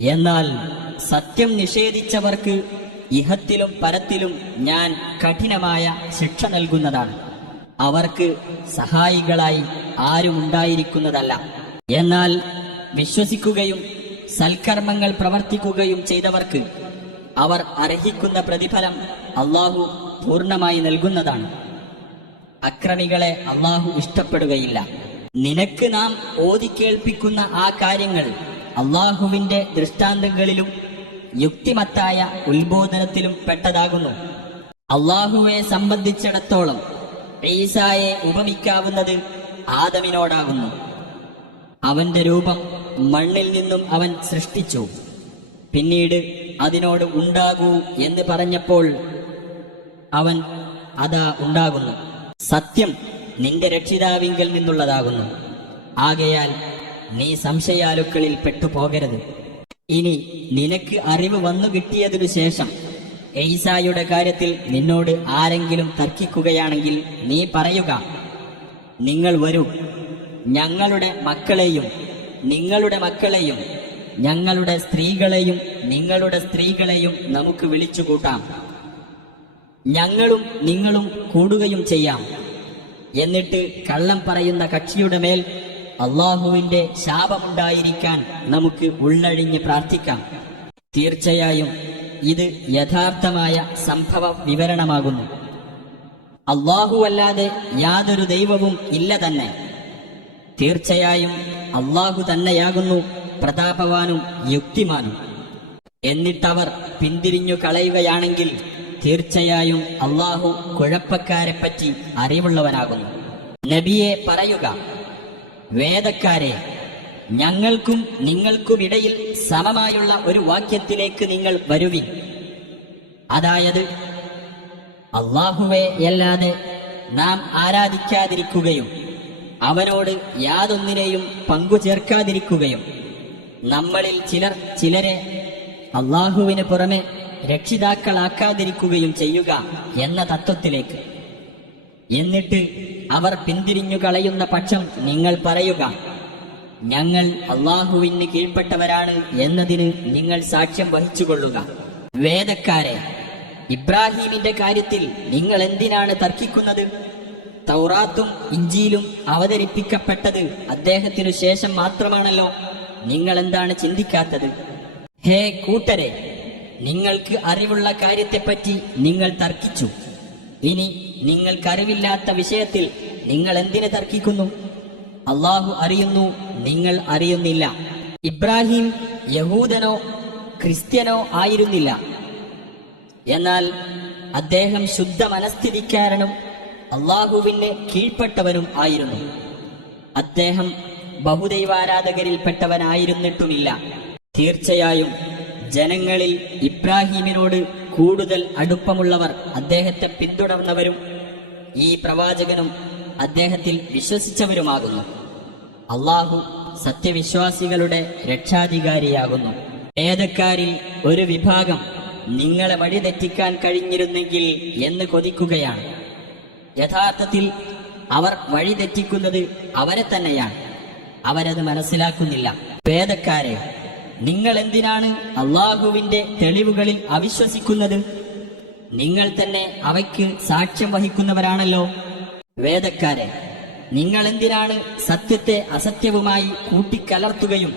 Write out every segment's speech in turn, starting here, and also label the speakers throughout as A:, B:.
A: എന്നാൽ സത്യം നിഷേധിച്ചവർക്ക് ഇഹത്തിലും പരത്തിലും ഞാൻ കഠിനമായ ശിക്ഷ നൽകുന്നതാണ്. അവർക്ക് സഹായികളായി ആരും ഉണ്ടായിരിക്കുന്നതല്ല. എന്നാൽ വിശ്വസിക്കുകയും സൽക്കർമ്മങ്ങൾ പ്രവർത്തിക്കുകയും ചെയ്തവർക്ക് അവർ അർഹിക്കുന്ന പ്രതിഫലം അള്ളാഹു പൂർണമായി നൽകുന്നതാണ്. അക്രമികളെ അള്ളാഹു ഇഷ്ടപ്പെടുകയില്ല. നിനക്ക് നാം ഓതിക്കേൾപ്പിക്കുന്ന ആ കാര്യങ്ങൾ അള്ളാഹുവിന്റെ ദൃഷ്ടാന്തങ്ങളിലും യുക്തിമത്തായ ഉത്ബോധനത്തിലും പെട്ടതാകുന്നു. അള്ളാഹുവെ സംബന്ധിച്ചിടത്തോളം ഈസായെ ഉപമിക്കാവുന്നത് ആദമിനോടാകുന്നു. അവന്റെ രൂപം മണ്ണിൽ നിന്നും അവൻ സൃഷ്ടിച്ചു. പിന്നീട് അതിനോട് ഉണ്ടാകൂ എന്ന് പറഞ്ഞപ്പോൾ അവൻ അതാ ഉണ്ടാകുന്നു. സത്യം നിന്റെ രക്ഷിതാവിങ്കിൽ നിന്നുള്ളതാകുന്നു. ആകയാൽ നീ സംശയാലുക്കളിൽ പെട്ടുപോകരുത്. ഇനി നിനക്ക് അറിവ് വന്നു കിട്ടിയതിനു ശേഷം എയ്സായുടെ കാര്യത്തിൽ നിന്നോട് ആരെങ്കിലും തർക്കിക്കുകയാണെങ്കിൽ നീ പറയുക നിങ്ങൾ വരൂ. ഞങ്ങളുടെ മക്കളെയും നിങ്ങളുടെ മക്കളെയും ഞങ്ങളുടെ സ്ത്രീകളെയും നിങ്ങളുടെ സ്ത്രീകളെയും നമുക്ക് വിളിച്ചു കൂട്ടാം. ഞങ്ങളും നിങ്ങളും കൂടുകയും ചെയ്യാം. എന്നിട്ട് കള്ളം പറയുന്ന കക്ഷിയുടെ മേൽ അള്ളാഹുവിന്റെ ശാപമുണ്ടായിരിക്കാൻ നമുക്ക് ഉള്ളഴിഞ്ഞ് പ്രാർത്ഥിക്കാം. തീർച്ചയായും ഇത് യഥാർത്ഥമായ സംഭവ വിവരണമാകുന്നു. അല്ലാഹുവല്ലാതെ യാതൊരു ദൈവവും ഇല്ല തന്നെ. തീർച്ചയായും അള്ളാഹു തന്നെയാകുന്നു പ്രതാപവാനും യുക്തിമാനും. എന്നിട്ടവർ പിന്തിരിഞ്ഞു കളയുകയാണെങ്കിൽ തീർച്ചയായും അള്ളാഹു കുഴപ്പക്കാരെപ്പറ്റി അറിവുള്ളവനാകുന്നു. നബിയെ പറയുക വേദക്കാരെ ഞങ്ങൾക്കും നിങ്ങൾക്കുമിടയിൽ സമമായുള്ള ഒരു വാക്യത്തിലേക്ക് നിങ്ങൾ വരുവി അതായത് അള്ളാഹുവെ അല്ലാതെ നാം ആരാധിക്കാതിരിക്കുകയും അവനോട് യാതൊന്നിനെയും പങ്കുചേർക്കാതിരിക്കുകയും നമ്മളിൽ ചിലർ ചിലരെ അള്ളാഹുവിന് പുറമെ രക്ഷിതാക്കളാക്കാതിരിക്കുകയും ചെയ്യുക എന്ന തത്വത്തിലേക്ക്. എന്നിട്ട് അവർ പിന്തിരിഞ്ഞു കളയുന്ന പക്ഷം നിങ്ങൾ പറയുക ഞങ്ങൾ അള്ളാഹുവിന് കീഴ്പ്പെട്ടവരാണ് എന്നതിന് നിങ്ങൾ സാക്ഷ്യം വഹിച്ചുകൊള്ളുക. വേദക്കാരെ ഇബ്രാഹീമിന്റെ കാര്യത്തിൽ നിങ്ങൾ എന്തിനാണ് തർക്കിക്കുന്നത്? തൗറാത്തും ഇഞ്ചിയിലും അവതരിപ്പിക്കപ്പെട്ടത് അദ്ദേഹത്തിനു ശേഷം മാത്രമാണല്ലോ. നിങ്ങൾ എന്താണ് ചിന്തിക്കാത്തത്? ഹേ കൂട്ടരെ നിങ്ങൾക്ക് അറിവുള്ള കാര്യത്തെപ്പറ്റി നിങ്ങൾ തർക്കിച്ചു. ഇനി നിങ്ങൾക്കറിവില്ലാത്ത വിഷയത്തിൽ നിങ്ങൾ എന്തിനെ തർക്കിക്കുന്നു? അള്ളാഹു അറിയുന്നു നിങ്ങൾ അറിയുന്നില്ല. ഇബ്രാഹിം യഹൂദനോ ക്രിസ്ത്യനോ ആയിരുന്നില്ല. എന്നാൽ അദ്ദേഹം ശുദ്ധ മനസ്ഥിതിക്കാരനും അള്ളാഹുവിന് കീഴ്പ്പെട്ടവനും ആയിരുന്നു. അദ്ദേഹം ബഹുദൈവാരാധകരിൽപ്പെട്ടവനായിരുന്നിട്ടുമില്ല. തീർച്ചയായും ജനങ്ങളിൽ ഇബ്രാഹീമിനോട് കൂടുതൽ അടുപ്പമുള്ളവർ അദ്ദേഹത്തെ പിന്തുടർന്നവരും ഈ പ്രവാചകനും അദ്ദേഹത്തിൽ വിശ്വസിച്ചവരുമാകുന്നു. അള്ളാഹു സത്യവിശ്വാസികളുടെ രക്ഷാധികാരിയാകുന്നു. ഏതക്കാരിൽ ഒരു വിഭാഗം നിങ്ങളെ വഴിതെറ്റിക്കാൻ കഴിഞ്ഞിരുന്നെങ്കിൽ എന്ന് കൊതിക്കുകയാണ്. യഥാർത്ഥത്തിൽ അവർ വഴിതെറ്റിക്കുന്നത് അവരെ തന്നെയാണ്. അവരത് മനസ്സിലാക്കുന്നില്ല. വേദക്കാരെ നിങ്ങൾ എന്തിനാണ് അള്ളാഹുവിന്റെ തെളിവുകളിൽ അവിശ്വസിക്കുന്നത്? നിങ്ങൾ തന്നെ അവയ്ക്ക് സാക്ഷ്യം വഹിക്കുന്നവരാണല്ലോ. വേദക്കാരെ നിങ്ങൾ എന്തിനാണ് സത്യത്തെ അസത്യവുമായി കൂട്ടിക്കലർത്തുകയും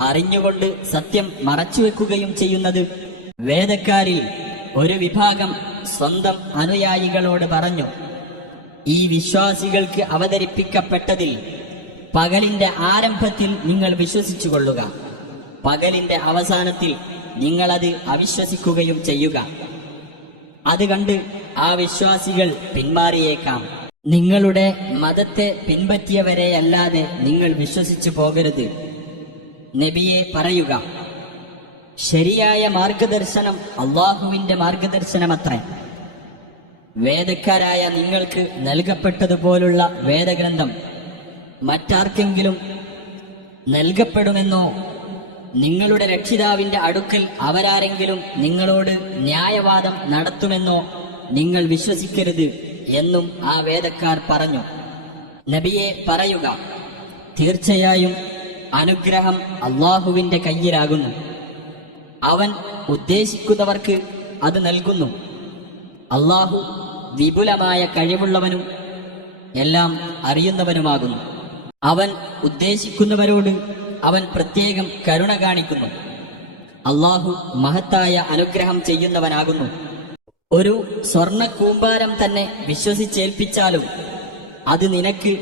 A: അറിഞ്ഞുകൊണ്ട് സത്യം മറച്ചുവെക്കുകയും ചെയ്യുന്നത്? വേദക്കാരിൽ ഒരു വിഭാഗം സ്വന്തം അനുയായികളോട് പറഞ്ഞു ഈ വിശ്വാസികൾക്ക് അവതരിപ്പിക്കപ്പെട്ടതിൽ പകലിന്റെ ആരംഭത്തിൽ നിങ്ങൾ വിശ്വസിച്ചു കൊള്ളുക പകലിന്റെ അവസാനത്തിൽ നിങ്ങളത് അവിശ്വസിക്കുകയും ചെയ്യുക. അത് കണ്ട് ആ വിശ്വാസികൾ പിന്മാറിയേക്കാം. നിങ്ങളുടെ മതത്തെ പിൻപറ്റിയവരെയല്ലാതെ നിങ്ങൾ വിശ്വസിച്ചു പോകരുത്. നബിയെ പറയുക ശരിയായ മാർഗദർശനം അള്ളാഹുവിന്റെ മാർഗദർശനമത്രേ. വേദക്കാരായ നിങ്ങൾക്ക് നൽകപ്പെട്ടതുപോലുള്ള വേദഗ്രന്ഥം മറ്റാർക്കെങ്കിലും നൽകപ്പെടുമെന്നോ നിങ്ങളുടെ രക്ഷിതാവിന്റെ അടുക്കൽ അവരാരെങ്കിലും നിങ്ങളോട് ന്യായവാദം നടത്തുമെന്നോ നിങ്ങൾ വിശ്വസിക്കരുത് എന്നും ആ വേദക്കാർ പറഞ്ഞു. നബിയെ പറയുക തീർച്ചയായും അനുഗ്രഹം അള്ളാഹുവിന്റെ കയ്യിലാകുന്നു. അവൻ ഉദ്ദേശിക്കുന്നവർക്ക് അത് നൽകുന്നു. അള്ളാഹു വിപുലമായ കഴിവുള്ളവനും എല്ലാം അറിയുന്നവനുമാകുന്നു. അവൻ ഉദ്ദേശിക്കുന്നവരോട് അവൻ പ്രത്യേകം കരുണ കാണിക്കുന്നു. അള്ളാഹു മഹത്തായ അനുഗ്രഹം ചെയ്യുന്നവനാകുന്നു. ഒരു സ്വർണ കൂമ്പാരം തന്നെ വിശ്വസിച്ചേൽപ്പിച്ചാലും അത് നിനക്ക്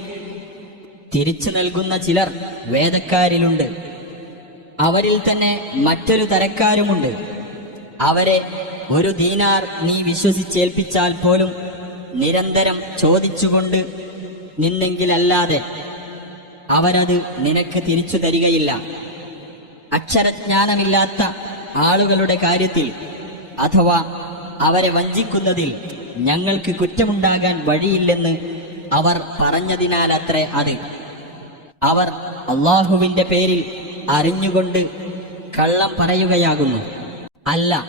A: തിരിച്ചു നൽകുന്ന ചിലർ വേദക്കാരിലുണ്ട്. അവരിൽ തന്നെ മറ്റൊരു തരക്കാരുമുണ്ട്. അവരെ ഒരു ദീനാർ നീ വിശ്വസിച്ചേൽപ്പിച്ചാൽ പോലും നിരന്തരം ചോദിച്ചുകൊണ്ട് നിന്നെങ്കിലല്ലാതെ അവരത് നിനക്ക് തിരിച്ചു തരികയില്ല. അക്ഷരജ്ഞാനമില്ലാത്ത ആളുകളുടെ കാര്യത്തിൽ അഥവാ അവരെ വഞ്ചിക്കുന്നതിൽ ഞങ്ങൾക്ക് കുറ്റമുണ്ടാകാൻ വഴിയില്ലെന്ന് അവർ പറഞ്ഞതിനാലത്രേ അത്. അവർ അള്ളാഹുവിന്റെ പേരിൽ അറിഞ്ഞുകൊണ്ട് കള്ളം പറയുകയാകുന്നു. അല്ല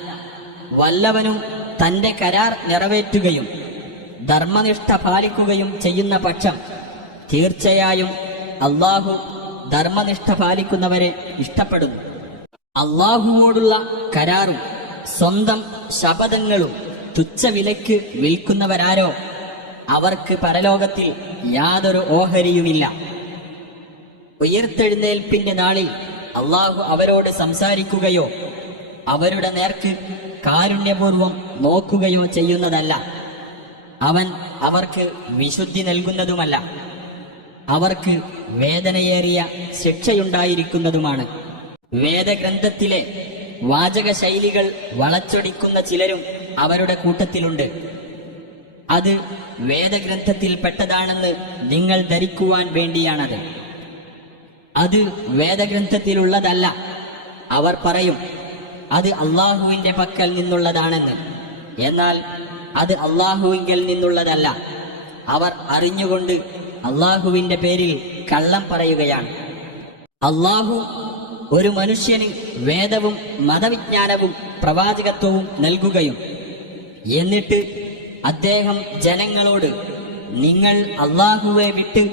A: വല്ലവനും തന്റെ കരാർ നിറവേറ്റുകയും ധർമ്മനിഷ്ഠ പാലിക്കുകയും ചെയ്യുന്ന പക്ഷം തീർച്ചയായും അള്ളാഹു ധർമ്മനിഷ്ഠ പാലിക്കുന്നവരെ ഇഷ്ടപ്പെടുന്നു. അള്ളാഹുവോടുള്ള കരാറും സ്വന്തം ശപഥങ്ങളും തുച്ഛവിലയ്ക്ക് വിൽക്കുന്നവരാരോ? അവർക്ക് പരലോകത്തിൽ യാതൊരു ഓഹരിയുമില്ല. ഉയർത്തെഴുന്നേൽപ്പിന്റെ നാളിൽ അള്ളാഹു അവരോട് സംസാരിക്കുകയോ അവരുടെ നേർക്ക് കാരുണ്യപൂർവം നോക്കുകയോ ചെയ്യുന്നതല്ല. അവൻ അവർക്ക് വിശുദ്ധി നൽകുന്നതുമല്ല. അവർക്ക് വേദനയേറിയ ശിക്ഷയുണ്ടായിരിക്കുന്നതുമാണ്. വേദഗ്രന്ഥത്തിലെ വാചക ശൈലികൾ വളച്ചൊടിക്കുന്ന ചിലരും അവരുടെ കൂട്ടത്തിലുണ്ട്. അത് വേദഗ്രന്ഥത്തിൽ പെട്ടതാണെന്ന് നിങ്ങൾ ധരിക്കുവാൻ വേണ്ടിയാണത്. അത് വേദഗ്രന്ഥത്തിലുള്ളതല്ല. അവർ പറയും അത് അള്ളാഹുവിന്റെ പക്കൽ നിന്നുള്ളതാണെന്ന്. എന്നാൽ അത് അള്ളാഹുവിങ്കിൽ നിന്നുള്ളതല്ല. അവർ അറിഞ്ഞുകൊണ്ട് അള്ളാഹുവിന്റെ പേരിൽ കള്ളം പറയുകയാണ്. അള്ളാഹു ഒരു മനുഷ്യന് വേദവും മതവിജ്ഞാനവും പ്രവാചകത്വവും നൽകുകയും എന്നിട്ട് അദ്ദേഹം ജനങ്ങളോട് നിങ്ങൾ അള്ളാഹുവെ വിട്ട്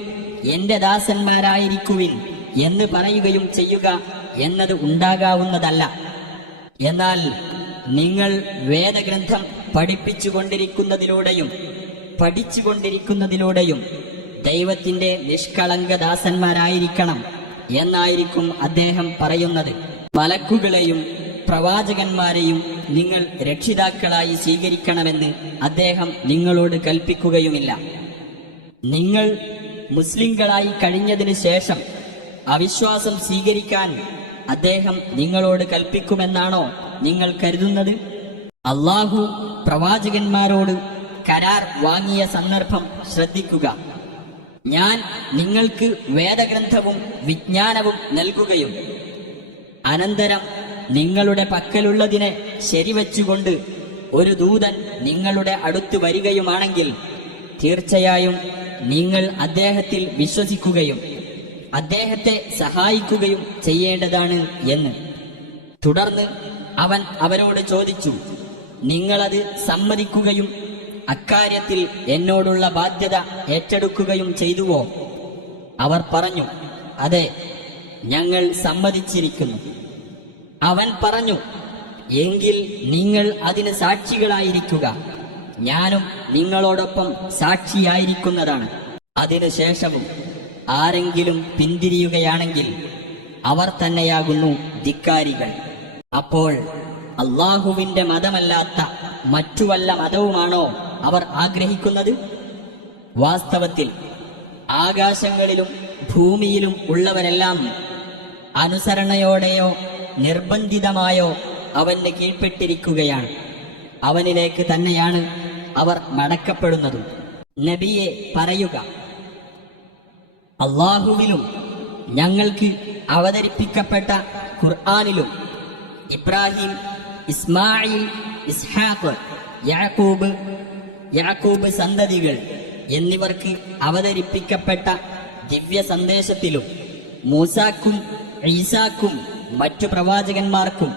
A: എന്റെ ദാസന്മാരായിരിക്കുവിൻ എന്ന് പറയുകയും ചെയ്യുക എന്നത് ഉണ്ടാകാവുന്നതല്ല. എന്നാൽ നിങ്ങൾ വേദഗ്രന്ഥം പഠിപ്പിച്ചുകൊണ്ടിരിക്കുന്നതിലൂടെയും പഠിച്ചുകൊണ്ടിരിക്കുന്നതിലൂടെയും ദൈവത്തിന്റെ നിഷ്കളങ്ക ദാസന്മാരായിരിക്കണം എന്നായിരിക്കും അദ്ദേഹം പറയുന്നത്. മലക്കുകളെയും പ്രവാചകന്മാരെയും നിങ്ങൾ രക്ഷിതാക്കളായി സ്വീകരിക്കണമെന്ന് അദ്ദേഹം നിങ്ങളോട് കൽപ്പിക്കുകയുമില്ല. നിങ്ങൾ മുസ്ലിങ്ങളായി കഴിഞ്ഞതിന് ശേഷം അവിശ്വാസം സ്വീകരിക്കാൻ അദ്ദേഹം നിങ്ങളോട് കൽപ്പിക്കുമെന്നാണോ നിങ്ങൾ കരുതുന്നത്? അള്ളാഹു പ്രവാചകന്മാരോട് കരാർ വാങ്ങിയ സന്ദർഭം ശ്രദ്ധിക്കുക. ഞാൻ നിങ്ങൾക്ക് വേദഗ്രന്ഥവും വിജ്ഞാനവും നൽകുകയും അനന്തരം നിങ്ങളുടെ പക്കലുള്ളതിനെ ശരിവെച്ചുകൊണ്ട് ഒരു ദൂതൻ നിങ്ങളുടെ അടുത്ത് വരികയുമാണെങ്കിൽ തീർച്ചയായും നിങ്ങൾ അദ്ദേഹത്തിൽ വിശ്വസിക്കുകയും അദ്ദേഹത്തെ സഹായിക്കുകയും ചെയ്യേണ്ടതാണ് എന്ന്. തുടർന്ന് അവൻ അവരോട് ചോദിച്ചു നിങ്ങളത് സമ്മതിക്കുകയും അക്കാര്യത്തിൽ എന്നോടുള്ള ബാധ്യത ഏറ്റെടുക്കുകയും ചെയ്തുവോ? അവർ പറഞ്ഞു അതെ ഞങ്ങൾ സമ്മതിച്ചിരിക്കുന്നു. അവൻ പറഞ്ഞു എങ്കിൽ നിങ്ങൾ അതിന് സാക്ഷികളായിരിക്കുക. ഞാനും നിങ്ങളോടൊപ്പം സാക്ഷിയായിരിക്കുന്നതാണ്. അതിനുശേഷവും ആരെങ്കിലും പിന്തിരിയുകയാണെങ്കിൽ അവർ തന്നെയാകുന്നു ധിക്കാരികൾ. അപ്പോൾ അള്ളാഹുവിന്റെ മതമല്ലാത്ത മറ്റു വല്ല മതവുമാണോ അവർ ആഗ്രഹിക്കുന്നത്? വാസ്തവത്തിൽ ആകാശങ്ങളിലും ഭൂമിയിലും ഉള്ളവരെല്ലാം അനുസരണയോടെയോ നിർബന്ധിതമായോ അവന് കീഴ്പ്പെട്ടിരിക്കുകയാണ്. അവനിലേക്ക് തന്നെയാണ് അവർ മടക്കപ്പെടുന്നതും. നബിയെ പറയുക അള്ളാഹുവിലും ഞങ്ങൾക്ക് അവതരിപ്പിക്കപ്പെട്ട ഖുർആാനിലും ഇബ്രാഹിം ഇസ്മായിൽ ഇസ്ഹാഖ് യാക്കൂബ് യാക്കൂബ് സന്തതികൾ എന്നിവർക്ക് അവതരിപ്പിക്കപ്പെട്ട ദിവ്യ സന്ദേശത്തിലും മൂസാക്കും ഈസാക്കും മറ്റു പ്രവാചകന്മാർക്കും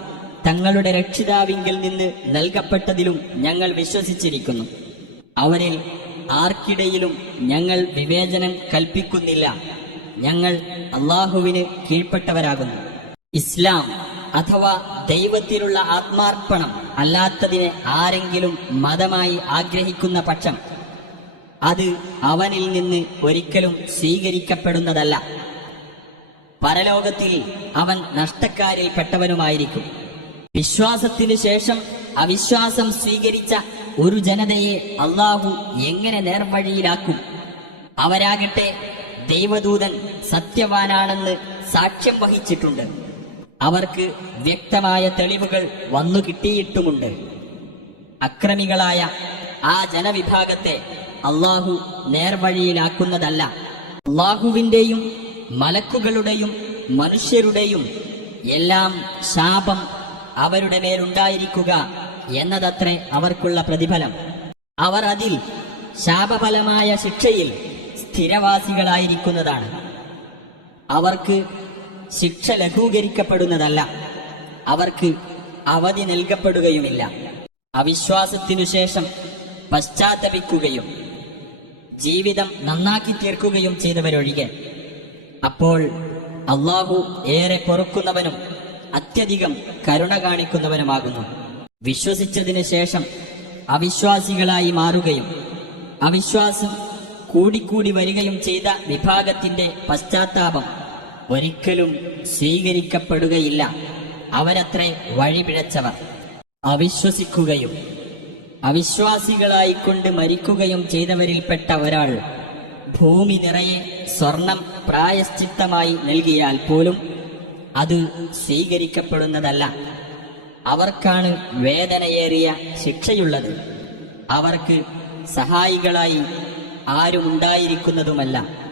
A: തങ്ങളുടെ രക്ഷിതാവിങ്കിൽ നിന്ന് നൽകപ്പെട്ടതിലും ഞങ്ങൾ വിശ്വസിച്ചിരിക്കുന്നു. അവരിൽ ആർക്കിടയിലും ഞങ്ങൾ വിവേചനം കൽപ്പിക്കുന്നില്ല. ഞങ്ങൾ അള്ളാഹുവിന് കീഴ്പ്പെട്ടവരാകുന്നു. ഇസ്ലാം അഥവാ ദൈവത്തിലുള്ള ആത്മാർപ്പണം അല്ലാത്തതിനെ ആരെങ്കിലും മതമായി ആഗ്രഹിക്കുന്ന പക്ഷം അത് അവനിൽ നിന്ന് ഒരിക്കലും സ്വീകരിക്കപ്പെടുന്നതല്ല. പരലോകത്തിൽ അവൻ നഷ്ടക്കാരിൽപ്പെട്ടവനുമായിരിക്കും വിശ്വാസത്തിനു ശേഷം അവിശ്വാസം സ്വീകരിച്ച ഒരു ജനതയെ അള്ളാഹു എങ്ങനെ നേർവഴിയിലാക്കും? അവരാകട്ടെ ദൈവദൂതൻ സത്യവാനാണെന്ന് സാക്ഷ്യം വഹിച്ചിട്ടുണ്ട്. അവർക്ക് വ്യക്തമായ തെളിവുകൾ വന്നു കിട്ടിയിട്ടുമുണ്ട്. അക്രമികളായ ആ ജനവിഭാഗത്തെ അള്ളാഹു നേർവഴിയിലാക്കുന്നതല്ല. അള്ളാഹുവിന്റെയും മലക്കുകളുടെയും മനുഷ്യരുടെയും എല്ലാം ശാപം അവരുടെ മേലുണ്ടായിരിക്കുക എന്നതത്രേ അവർക്കുള്ള പ്രതിഫലം. അവർ അതിൽ ശാപഫലമായ ശിക്ഷയിൽ സ്ഥിരവാസികളായിരിക്കുന്നതാണ്. അവർക്ക് ശിക്ഷ ലഘൂകരിക്കപ്പെടുന്നതല്ല. അവർക്ക് അവധി നൽകപ്പെടുകയുമില്ല. അവിശ്വാസത്തിനു ശേഷം പശ്ചാത്തപിക്കുകയും ജീവിതം നന്നാക്കി തീർക്കുകയും ചെയ്തവരൊഴികെ. അപ്പോൾ അള്ളാഹു ഏറെ പൊറുക്കുന്നവനും അത്യധികം കരുണ കാണിക്കുന്നവനുമാകുന്നു. വിശ്വസിച്ചതിന് ശേഷം അവിശ്വാസികളായി മാറുകയും അവിശ്വാസം കൂടിക്കൂടി വരികയും ചെയ്ത വിഭാഗത്തിന്റെ പശ്ചാത്താപം ഒരിക്കലും സ്വീകരിക്കപ്പെടുകയില്ല. അവരത്രേ വഴിപിഴച്ചവർ. അവിശ്വസിക്കുകയും അവിശ്വാസികളായിക്കൊണ്ട് മരിക്കുകയും ചെയ്തവരിൽപ്പെട്ട ഒരാൾ ഭൂമി നിറയെ സ്വർണം പ്രായശ്ചിത്തമായി നൽകിയാൽ പോലും അത് സ്വീകരിക്കപ്പെടുന്നതല്ല. അവർക്കാണ് വേദനയേറിയ ശിക്ഷയുള്ളത്. അവർക്ക് സഹായികളായി ആരുമുണ്ടായിരിക്കുന്നതുമല്ല.